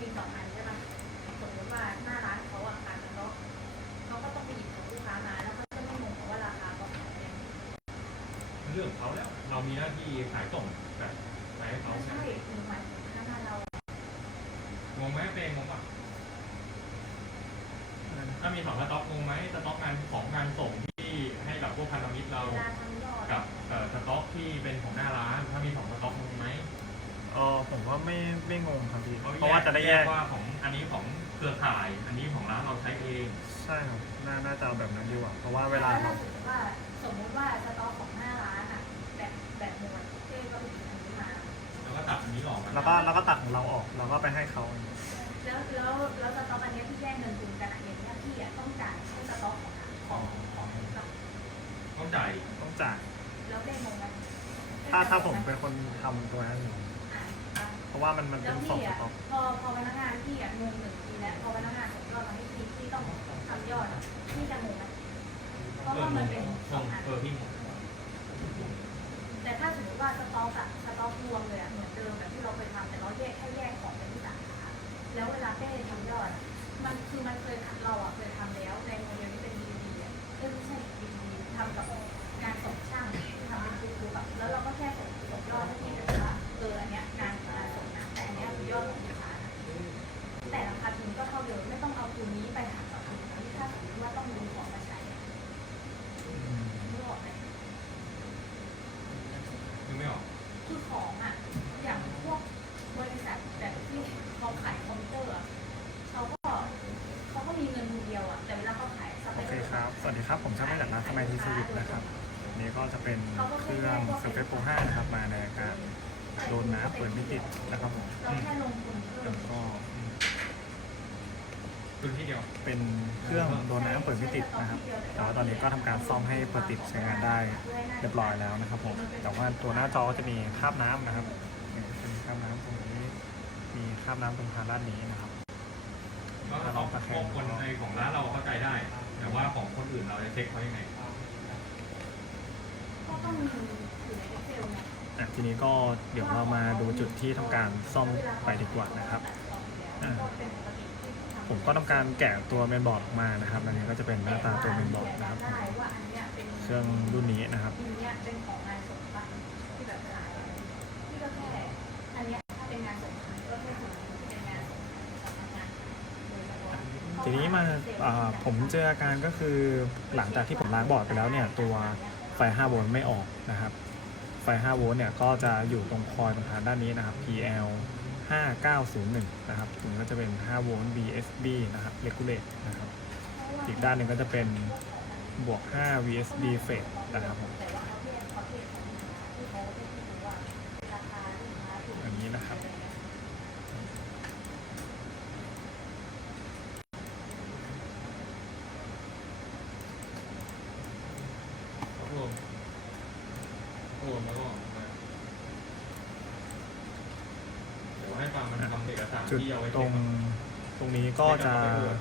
มีสองอันใช่ปะสมมติว่าหน้าร้านเขาอะขาดสต็อกเขาก็ต้องไปหยิบของลูกค้ามาแล้วเขาจะไม่งงเพราะว่าราคาเขาแพงเรื่องของเขาแล้ว เรามีหน้าที่ขายส่งแบบไปให้เขาไม่ใช่หนึ่งหมายถึงถ้าเรางงไหมเป็นงงปะถ้ามีสองสต็อกงงไหมสต็อกงานของงานส่งที่ให้กับพวกพันธมิตรเราเวลาทำยอดกับเอ่อสต็อกที่เป็นของหน้าร้าน ถ้ามีสองสต็อกง งไหมเออผมว่าไม่ไม่งงครับพี่เขาเพราะว่าจะได้แยกว่าของอันนี้ของเครือข่าย อันนี้ของร้านเราใช้เองใช่ครับน่าน่าจะเอาแบบนั้นดีกว่าเพราะว่าเวลาถ้าเราสมมติว่าสมมติว่าสต็อกของหน้าร้านอะแบบแบบหมวดเท่ก็ไปหยิบอันนี้มา แล้วก็ตัดอันนี้ออกแล้วก็แล้วก็ตัดของเราออกแล้วก็ไปให้เขาแล้วแล้วแล้วสต็อกอันเนี้ยที่แย่งเงินทุนกันอะอย่างเงี้ยพี่อะต้องจ่ายให้สต็อกของของของกับต้องจ่ายต้องจ่ายแล้วได้งงไหมถ้าถ้าผมเป็นคนทำตัวนั้นอยู่อะอะ เพราะว่ามันมันแล้เป็วนสองพี่สอะต็อกพอพอพนักงานพี่อะงงหนึ่งทีแล้วพอพนักงานส่งยอดมาให้พี่พี่ต้องทำยอดอะพี่จะงงไหมเพราะเออว่ามันเป็นงสองงอันเออพี่งงแต่ถ้าสมมติว่าสต็อกอะส ครับสวัสดีครับ ผมช่างมาจากร้านสมัยทีสวิตนะครับอันนี้ก็จะเป็นเครื่องสเปซโปร5นะครับ มาในการโดนน้ำเปิดไม่ติดนะครับผมแล้วก็พื้นที่เดียว เป็นเครื่องโดนน้ำเปิดไม่ติดนะครับ แต่ว่าตอนนี้ก็ทำการซ่อมให้เปิดติดใช้งานได้เรียบร้อยแล้วนะครับผม แต่ว่าตัวหน้าจอก็จะมีคราบน้ำนะครับเป็นคราบน้ำตรงนี้ มีคราบน้ำตรงทางด้านนี้นะครับก็ของพวกคนในของร้านเราเข้าใจได้ แต่ว่าของคนอื่นเราจะเช็คเขายังไงก็ต้องมีอยู่ใน Excel ไงอะทีนี้ก็เดี๋ยวเรามาดูจุดที่ทำการซ่อมไปดีกว่านะครับ อ่า ก็เป็นปกติที่ทำผมก็ทำการแกะตัวเมนบอร์ดออกมานะครับ อันนี้ก็จะเป็นหน้าตาตัวเมนบอร์ดนะครับ ได้ว่าอันเนี้ยเป็นเครื่องรุ่นนี้นะครับอันเนี้ยเป็นของงานศพปะที่แบบขายที่ก็แค่อันเนี้ยถ้าเป็นงานศพก็แค่ส่วนที่เป็นงานศพสำนักงานโดยเฉพาะ ทีนี้มาผมเจออาการก็คือหลังจากที่ผมล้างบอร์ดไปแล้วเนี่ยตัวไฟ5โวลต์ไม่ออกนะครับ ไฟ5โวลต์เนี่ยก็จะอยู่ตรงคอยตรงทางด้านนี้นะครับ PL 5901นะครับตรงนี้ก็จะเป็น5โวลต์ VSB นะครับ regulate นะครับ อีกด้านหนึ่งก็จะเป็นบวก5 VSB phase นะครับผม แต่ว่าเขาเรียกเขาเรียกของที่เขาเรียกที่ว่าราคาลูกค้าถูก อันนี้นะครับ รวมรวมแล้วก็เดี๋ยวให้ฟังมันทำเอกสาร จุดที่เอาไว้ตรงตรงนี้ก็จะ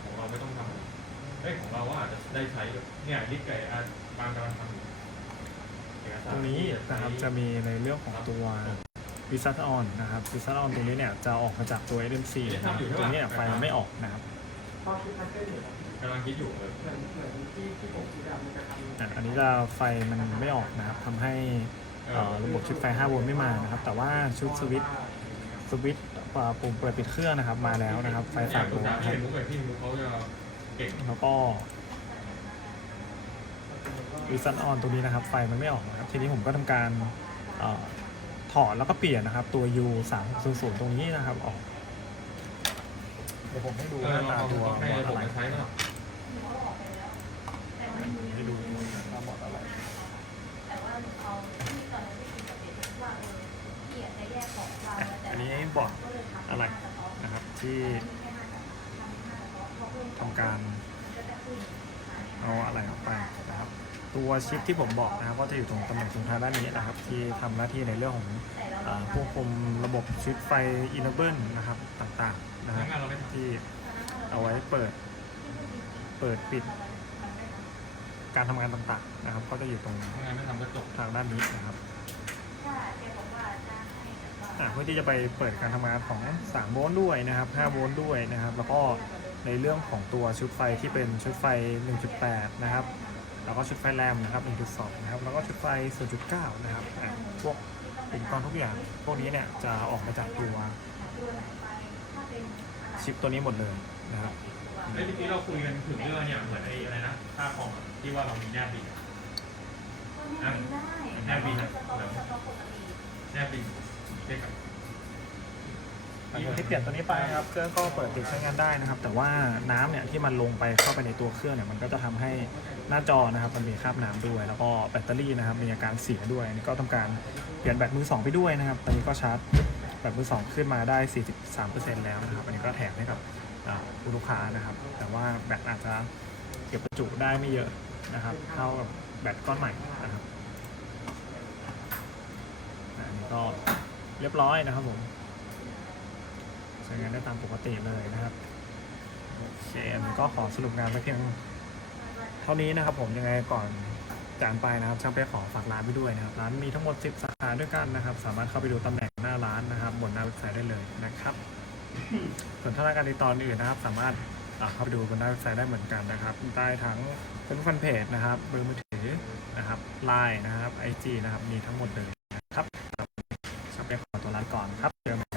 ของเราไม่ต้องทำเอ้ยของเราว่าอาจจะได้ใช้เนี่ยลิกไก่อาบางกำลังทำอยู่เอกสาตรงนี้ที่นะครับใช้จะมีในเรื่องของตัววิซัตออนนะครับวิซัตออนตรงนี้เนี่ยจะออกมาจากตัว SMC นะครับตรงนี้เนี่ยไฟมันไม่ออกนะครับพอคิดแพทเทิร์นอยู่ครับกำลังคิดอยู่เลยเหมือนเหมือนที่ที่ผมคิดอะมันจะทำอะอันนี้จะไฟมันไม่ออกนะครับทำให้เอ่อระบบชุดไฟ 5 โวลต์ไม่มานะครับ แต่ว่าชุดสวิตช์ สวิตช์ปุ่มเปิดปิดเครื่องนะครับมาแล้วนะครับ ไฟอยาก3ปโวรึกลษาต์พี่นะครับมุกกับพี่มุกเขาจะเก่งแล้วก็วิซันออนตรงนี้นะครับ ไฟมันไม่ออกนะครับทีนี้ผมก็ทำการอถอดแล้วก็เปลี่ยนนะครับ ตัว U 3 0 0ตรงนี้นะครับออก เดี๋ยวผมให้ดูหน้าเราตาตัวห้บอร์ดผอะไร ที่ทำการเอาอะไรออกไปนะครับ ตัวชิปที่ผมบอกนะครับ ก็จะอยู่ตรงตำแหน่งตรงทางด้านนี้นะครับ ที่ทำหน้าที่ในเรื่องของอ่าควบคุมระบบชุดไฟอินเนอร์เบิลนะครับต่างๆนะคงั้รันบงานเราไม่ทที่เอาไว้เปิดเปิดปิดการทำงานต่างๆนะครับ ก็จะอยู่ตรงำงานไม่ทำก็จบทางด้านนี้นะครับ ถ้าแกบอกว่าจะให้แบบว่า อ่าเพื่อที่จะไปเปิดการทำงานของ 3 โวลต์ด้วยนะครับ 5 โวลต์ด้วยนะครับ แล้วก็ในเรื่องของตัวชุดไฟที่เป็นชุดไฟ 1.8 นะครับ แล้วก็ชุดไฟแรมนะครับ 1.2 นะครับ แล้วก็ชุดไฟ 0.9 นะครับอะพวกอุปกรณ์ทุกอย่าง พวกนี้เนี่ยจะออกมาจากตัวชิปตัวนี้หมดเลยนะครับไอ้ยเมื่อกี้เราคุยกันถึงเรื่องเนี่ยเหมือนไอ้อะไรนะค่าคอมอะที่ว่าเรามีแนบบินได้แนบบินอะสต็อกสต็อกปกติแนบบินเรียกกัน หลังจากที่เปลี่ยนตัวนี้ไปนะครับเครื่องก็เปิดติดใช้งานได้นะครับ แต่ว่าน้ำเนี่ยที่มันลงไปเข้าไปในตัวเครื่องเนี่ยมันก็จะทำให้หน้าจอนะครับมันมีคราบน้ำด้วย แล้วก็แบตเตอรี่นะครับมีอาการเสียด้วยนี่ก็ทำการเปลี่ยนแบตมือสองไปด้วยนะครับตอนนี้ก็ชาร์จแบตมือสองขึ้นมาได้ 43%แล้วนะครับอันนี้ก็แถมให้กับอ่าผู้ลูกค้านะครับ แต่ว่าแบตอาจจะเก็บประจุได้ไม่เยอะนะครับเท่ากับแบตก้อนใหม่นะครับอันนี้ก็เรียบร้อยนะครับผม ใช้งานได้ตามปกติเลยนะครับโอเคอันก็ขอสรุปงานไปเพียงเท่านี้นะครับ ผมยังไงก่อนจานไปนะครับช่างเป้ขอฝากร้านไปด้วยนะครับร้านมีทั้งหมด 10 สาขาด้วยกันนะครับ สามารถเข้าไปดูตำแหน่งหน้าร้านนะครับ บนหน้าเว็บไซต์ได้เลยนะครับ ส่วนถ้าต้องการติดต่ออื่นนะครับ สามารถเข้าไปดูบนหน้าเว็บไซต์ได้เหมือนกันนะครับได้ทั้งเป็นฟันเพจนะครับเบอร์มือถือนะครับไลน์นะครับไอจีนะครับมีทั้งหมดเลยนะครับช่างเป้ขอตัวลาก่อนครับเจอกันใหม่ใน